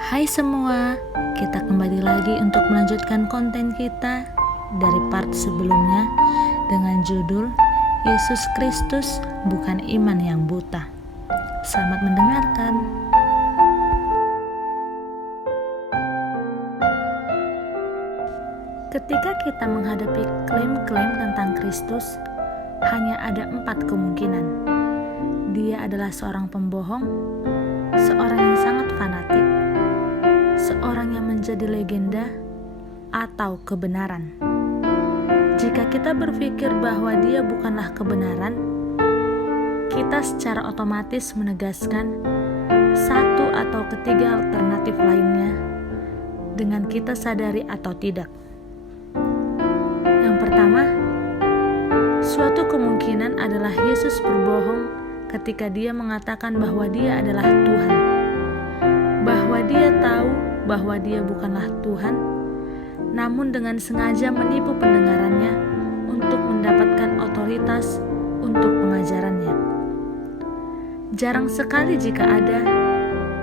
Hai semua, kita kembali lagi untuk melanjutkan konten kita dari part sebelumnya dengan judul Yesus Kristus bukan iman yang buta. Selamat mendengarkan. Ketika kita menghadapi klaim-klaim tentang Kristus, hanya ada 4 kemungkinan. Dia adalah seorang pembohong, seorang yang sangat fanatik, seorang yang menjadi legenda, atau kebenaran. Jika kita berpikir bahwa dia bukanlah kebenaran, kita secara otomatis menegaskan satu atau ketiga alternatif lainnya dengan kita sadari atau tidak. Yang pertama, suatu kemungkinan adalah Yesus berbohong ketika dia mengatakan bahwa dia adalah Tuhan, bahwa dia tahu bahwa dia bukanlah Tuhan, namun dengan sengaja menipu pendengarannya untuk mendapatkan otoritas untuk pengajarannya. Jarang sekali jika ada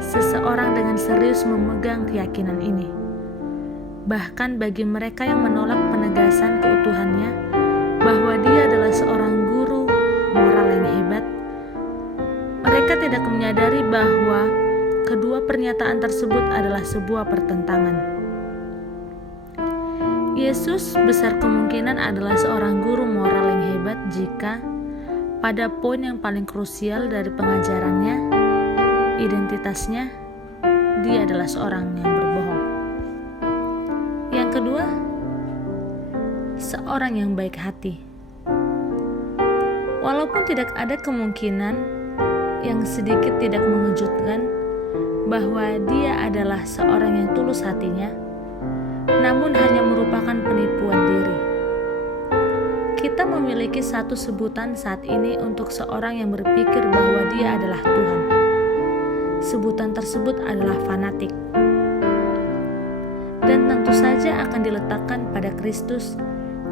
seseorang dengan serius memegang keyakinan ini. Bahkan bagi mereka yang menolak penegasan keutuhannya bahwa dia adalah seorang guru moral yang hebat, mereka tidak menyadari bahwa kedua pernyataan tersebut adalah sebuah pertentangan. Yesus besar kemungkinan adalah seorang guru moral yang hebat jika pada poin yang paling krusial dari pengajarannya, identitasnya, dia adalah seorang yang berbohong. Yang kedua, seorang yang baik hati. Walaupun tidak ada kemungkinan yang sedikit tidak mengejutkan bahwa dia adalah seorang yang tulus hatinya, namun hanya merupakan penipuan diri. Kita memiliki satu sebutan saat ini untuk seorang yang berpikir bahwa dia adalah Tuhan. Sebutan tersebut adalah fanatik. Dan tentu saja akan diletakkan pada Kristus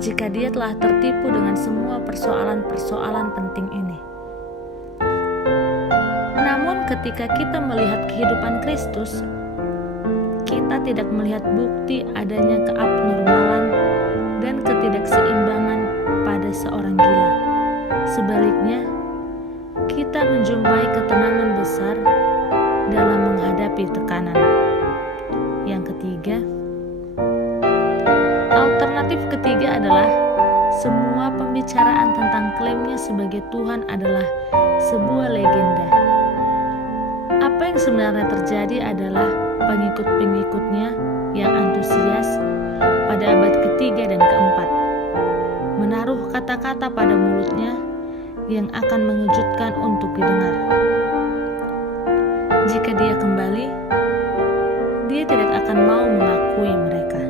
jika dia telah tertipu dengan semua persoalan-persoalan penting ini. Namun ketika kita melihat kehidupan Kristus, kita tidak melihat bukti adanya keabnormalan dan ketidakseimbangan pada seorang gila. Sebaliknya, kita menjumpai ketenangan besar dalam menghadapi tekanan. Yang ketiga, alternatif ketiga adalah semua pembicaraan tentang klaimnya sebagai Tuhan adalah sebuah legenda. Apa yang sebenarnya terjadi adalah pengikut-pengikutnya yang antusias pada abad ketiga dan keempat menaruh kata-kata pada mulutnya yang akan mengejutkan untuk didengar. Jika dia kembali, dia tidak akan mau mengakui mereka.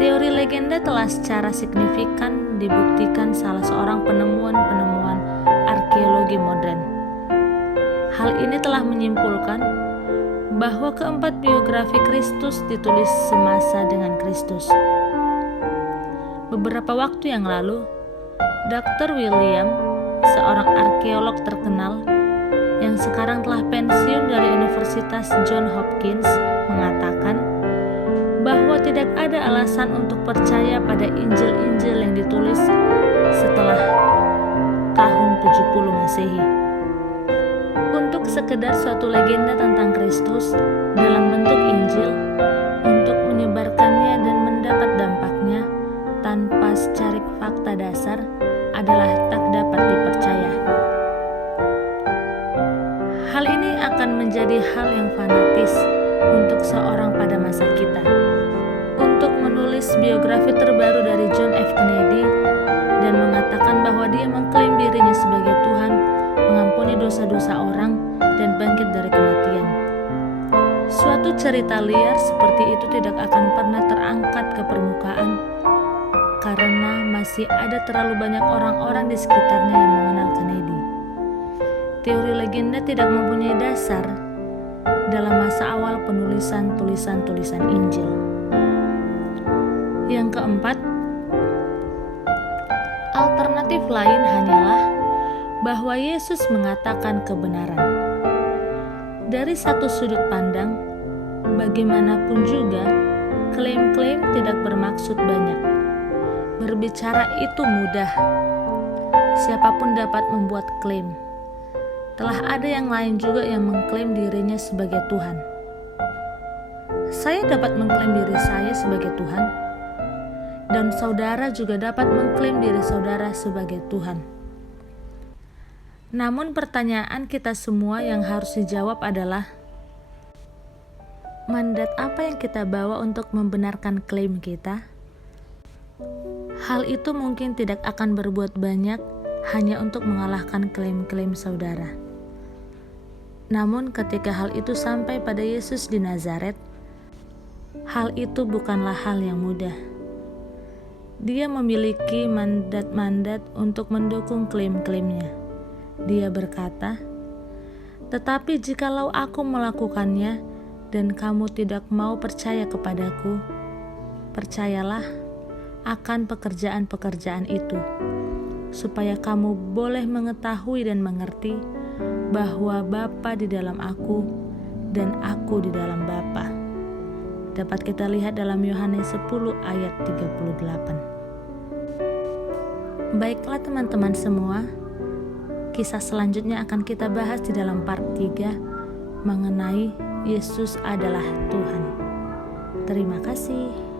Teori legenda telah secara signifikan dibuktikan salah seorang penemuan-penemuan arkeologi modern. Hal ini telah menyimpulkan bahwa keempat biografi Kristus ditulis semasa dengan Kristus. Beberapa waktu yang lalu, Dr. William, seorang arkeolog terkenal yang sekarang telah pensiun dari Universitas Johns Hopkins, mengatakan bahwa tidak ada alasan untuk percaya pada Injil-Injil yang ditulis setelah tahun 70 Masehi. Untuk sekedar suatu legenda tentang Kristus dalam bentuk Injil, untuk menyebarkannya dan mendapat dampaknya tanpa secarik fakta dasar adalah tak dapat dipercaya. Hal ini akan menjadi hal yang fanatis untuk seorang pada masa kita. Untuk menulis biografi terbaru dari John F. Kennedy dan mengatakan bahwa dia mengklaim dirinya sebagai Tuhan, mengampuni dosa-dosa orang, dan bangkit dari kematian. Suatu cerita liar seperti itu tidak akan pernah terangkat ke permukaan karena masih ada terlalu banyak orang-orang di sekitarnya yang mengenal Kennedy. Teori legenda tidak mempunyai dasar dalam masa awal penulisan tulisan-tulisan Injil. Yang keempat, alternatif lain hanyalah bahwa Yesus mengatakan kebenaran. Dari satu sudut pandang, bagaimanapun juga, klaim-klaim tidak bermaksud banyak. Berbicara itu mudah. Siapapun dapat membuat klaim. Telah ada yang lain juga yang mengklaim dirinya sebagai Tuhan. Saya dapat mengklaim diri saya sebagai Tuhan, dan saudara juga dapat mengklaim diri saudara sebagai Tuhan. Namun pertanyaan kita semua yang harus dijawab adalah, mandat apa yang kita bawa untuk membenarkan klaim kita? Hal itu mungkin tidak akan berbuat banyak hanya untuk mengalahkan klaim-klaim saudara. Namun ketika hal itu sampai pada Yesus di Nazaret, hal itu bukanlah hal yang mudah. Dia memiliki mandat-mandat untuk mendukung klaim-klaimnya. Dia berkata, "Tetapi jikalau aku melakukannya dan kamu tidak mau percaya kepadaku, percayalah akan pekerjaan-pekerjaan itu, supaya kamu boleh mengetahui dan mengerti bahwa Bapa di dalam aku dan aku di dalam Bapa." Dapat kita lihat dalam Yohanes 10 ayat 38. Baiklah teman-teman semua, kisah selanjutnya akan kita bahas di dalam part 3 mengenai Yesus adalah Tuhan. Terima kasih.